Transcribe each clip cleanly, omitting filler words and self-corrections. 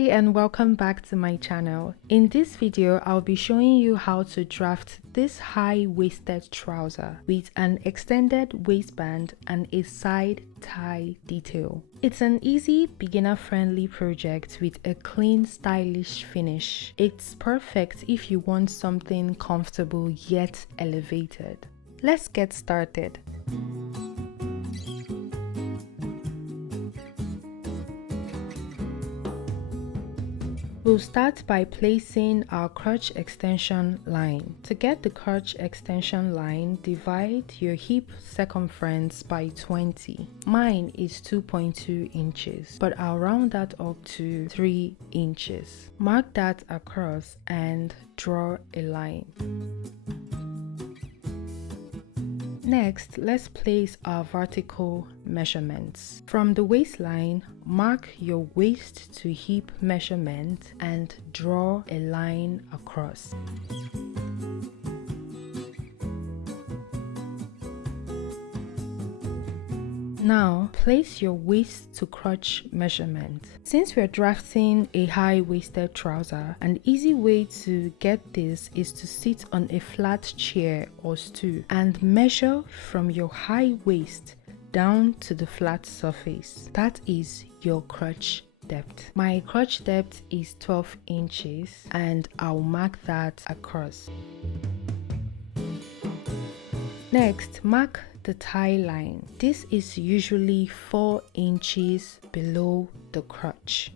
Hi and welcome back to my channel. In this video, I'll be showing you how to draft this high-waisted trouser with an extended waistband and a side tie detail. It's an easy, beginner-friendly project with a clean, stylish finish. It's perfect if you want something comfortable yet elevated. Let's get started. We'll start by placing our crotch extension line. To get the crotch extension line, divide your hip circumference by 20. Mine is 2.2 inches, but I'll round that up to 3 inches. Mark that across and draw a line. Next, let's place our vertical measurements. From the waistline, mark your waist to hip measurement and draw a line across. Now, place your waist to crotch measurement. Since we're drafting a high-waisted trouser, an easy way to get this is to sit on a flat chair or stool and measure from your high waist down to the flat surface. That is your crotch depth. My crotch depth is 12 inches and I'll mark that across. Next, mark the tie line. This is usually 4 inches below the crotch.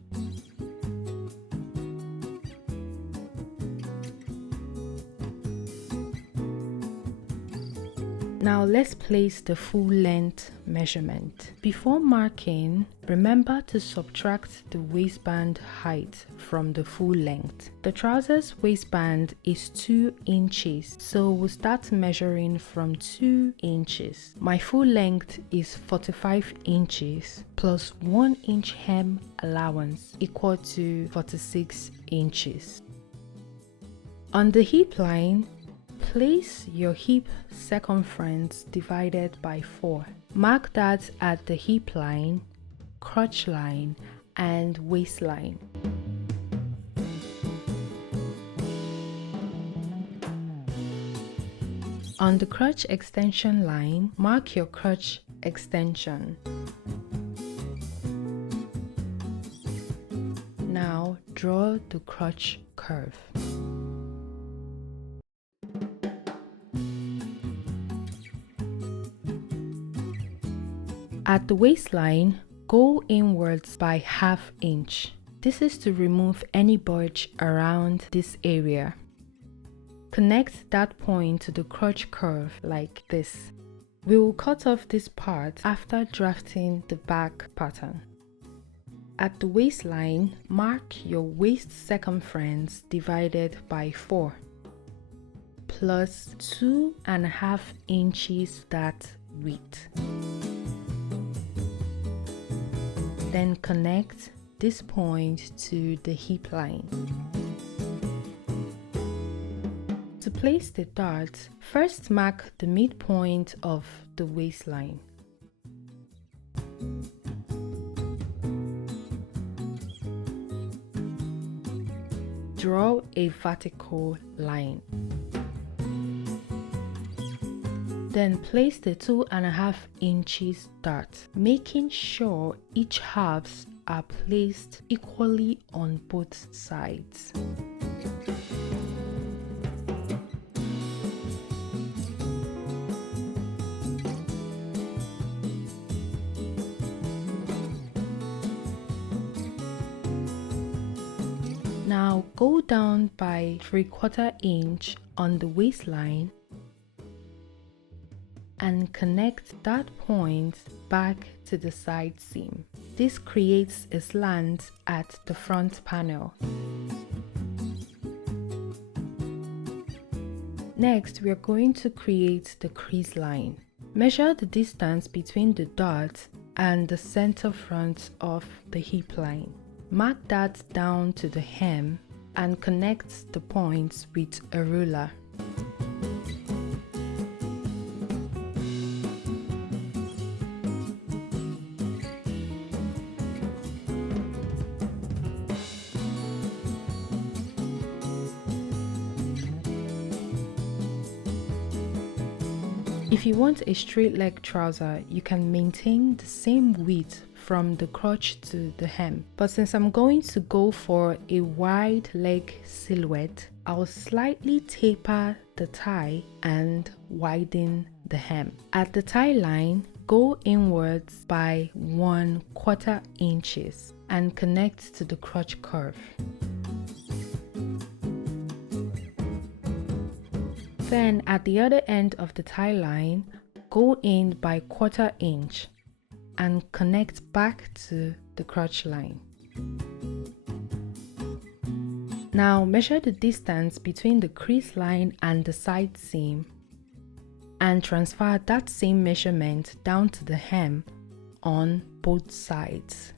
Now let's place the full length measurement. Before marking, remember to subtract the waistband height from the full length. The trouser's waistband is 2 inches, so we'll start measuring from 2 inches. My full length is 45 inches plus 1 inch hem allowance equal to 46 inches. On the hip line, place your hip circumference divided by 4. Mark that at the hip line, crotch line, and waistline. On the crotch extension line, mark your crotch extension. Now draw the crotch curve. At the waistline, go inwards by ½ inch. This is to remove any bulge around this area. Connect that point to the crotch curve like this. We will cut off this part after drafting the back pattern. At the waistline, mark your waist circumference divided by 4 plus 2½ inches that width. Then connect this point to the hip line. To place the dart, first mark the midpoint of the waistline. Draw a vertical line. Then place the 2½ inches dart, making sure each halves are placed equally on both sides. Now go down by 3/4 inch on the waistline and connect that point back to the side seam. This creates a slant at the front panel. Next, we are going to create the crease line. Measure the distance between the dart and the center front of the hip line. Mark that down to the hem and connect the points with a ruler. If you want a straight leg trouser, you can maintain the same width from the crotch to the hem. But since I'm going to go for a wide leg silhouette, I'll slightly taper the thigh and widen the hem. At the thigh line, go inwards by 1/4 inches and connect to the crotch curve. Then at the other end of the thigh line, go in by 1/4 inch and connect back to the crotch line. Now measure the distance between the crease line and the side seam and transfer that same measurement down to the hem on both sides.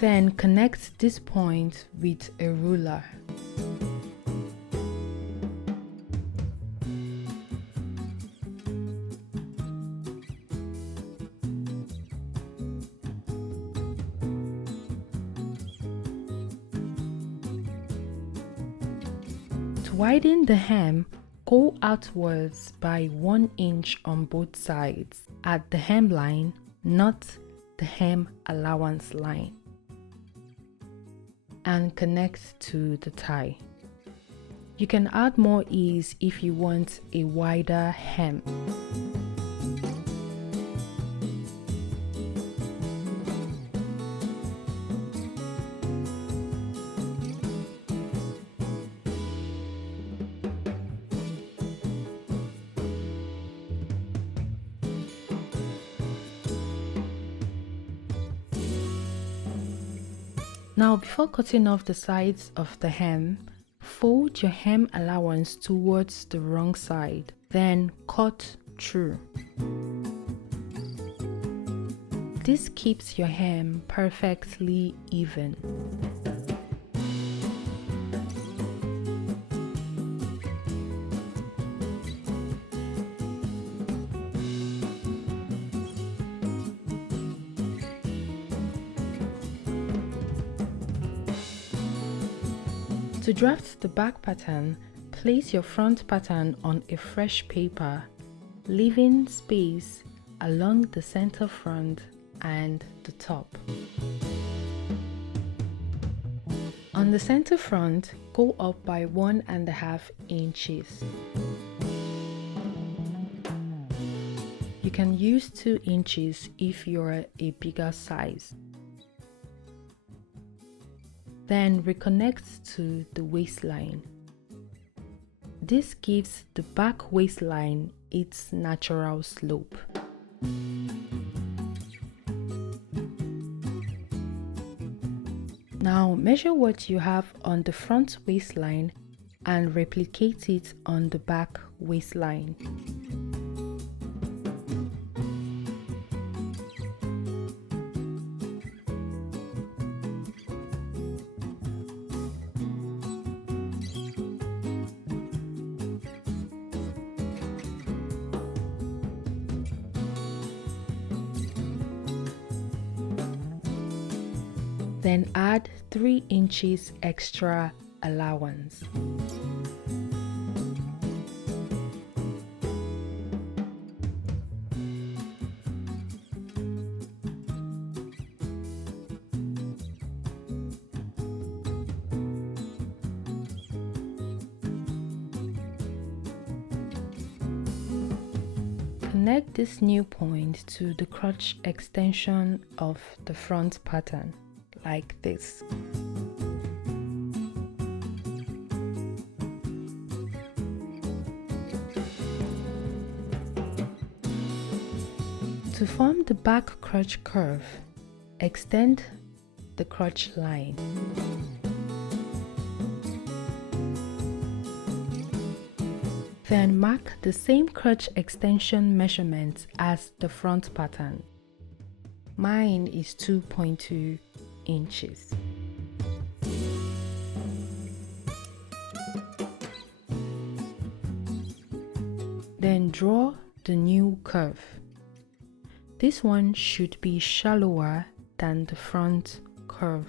Then connect this point with a ruler. To widen the hem, go outwards by 1 inch on both sides at the hemline, not the hem allowance line, and connect to the thigh. You can add more ease if you want a wider hem. Now, before cutting off the sides of the hem, fold your hem allowance towards the wrong side, then cut through. This keeps your hem perfectly even. To draft the back pattern, place your front pattern on a fresh paper, leaving space along the center front and the top. On the center front, go up by 1.5 inches. You can use 2 inches if you're a bigger size. Then reconnect to the waistline. This gives the back waistline its natural slope. Now measure what you have on the front waistline and replicate it on the back waistline. Then add 3 inches extra allowance. Connect this new point to the crotch extension of the front pattern, like this. To form the back crotch curve, extend the crotch line. Then mark the same crotch extension measurement as the front pattern. Mine is 2.2 inches. Then draw the new curve. This one should be shallower than the front curve.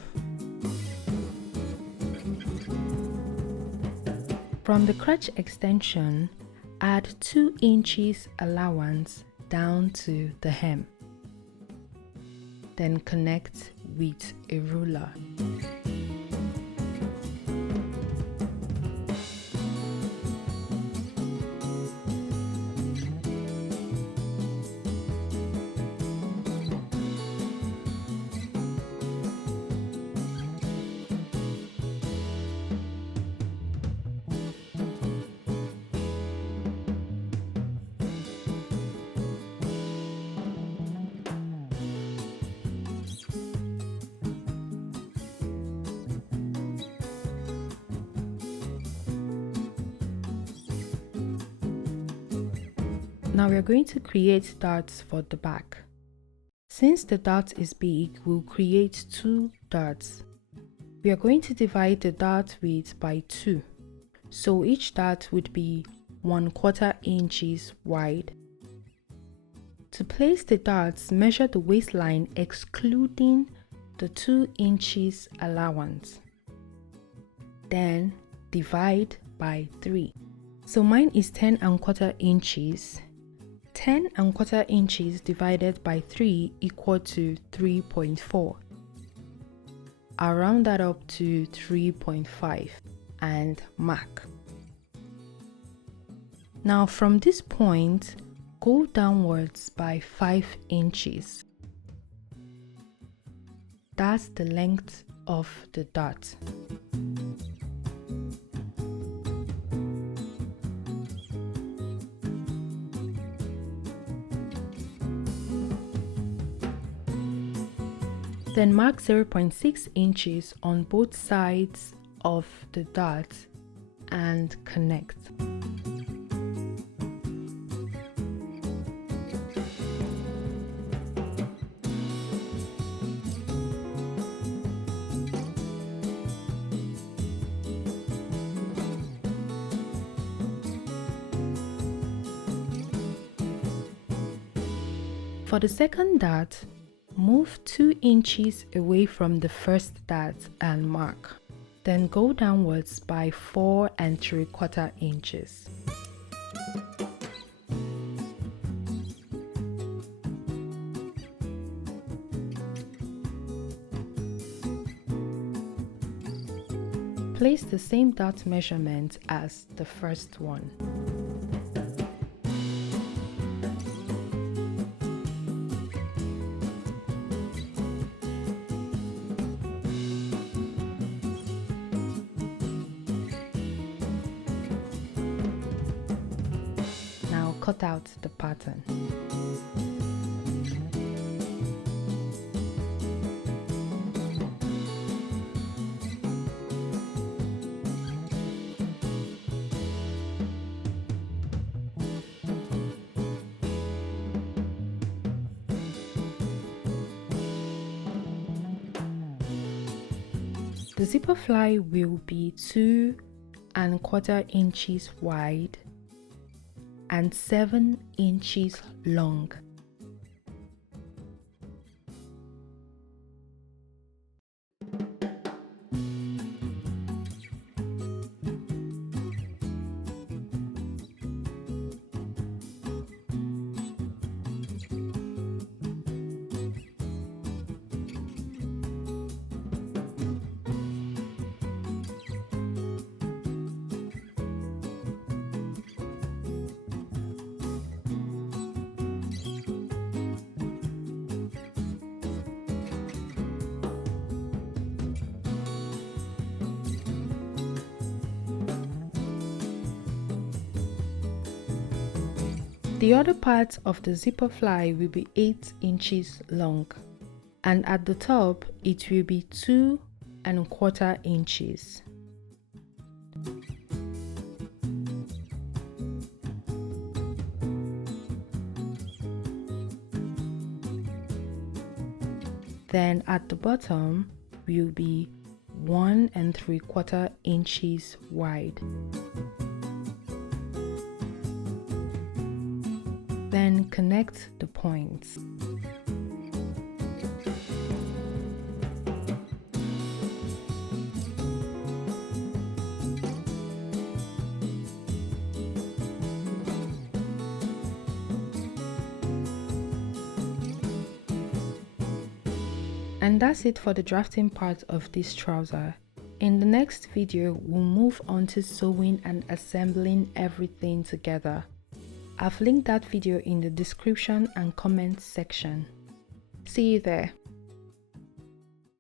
From the crotch extension, add 2 inches allowance down to the hem. Then connect with a ruler. Now we are going to create darts for the back. Since the dart is big, we'll create 2 darts. We are going to divide the dart width by 2, so each dart would be 1/4 inches wide. To place the darts, measure the waistline excluding the 2 inches allowance. Then divide by 3. So mine is 10¼ inches. 10¼ inches divided by 3 equal to 3.4. I'll round that up to 3.5 and mark. Now from this point, go downwards by 5 inches. That's the length of the dart. Then mark 0.6 inches on both sides of the dart and connect. For the second dart, move 2 inches away from the first dart and mark. Then go downwards by 4 3/4 inches. Place the same dart measurement as the first one. Cut out the pattern. The zipper fly will be 2 1/4 inches wide and 7 inches long. The other part of the zipper fly will be 8 inches long, and at the top it will be 2 1/4 inches. Then at the bottom will be 1 3/4 inches wide. Then connect the points. And that's it for the drafting part of this trouser. In the next video, we'll move on to sewing and assembling everything together. I've linked that video in the description and comments section. See you there.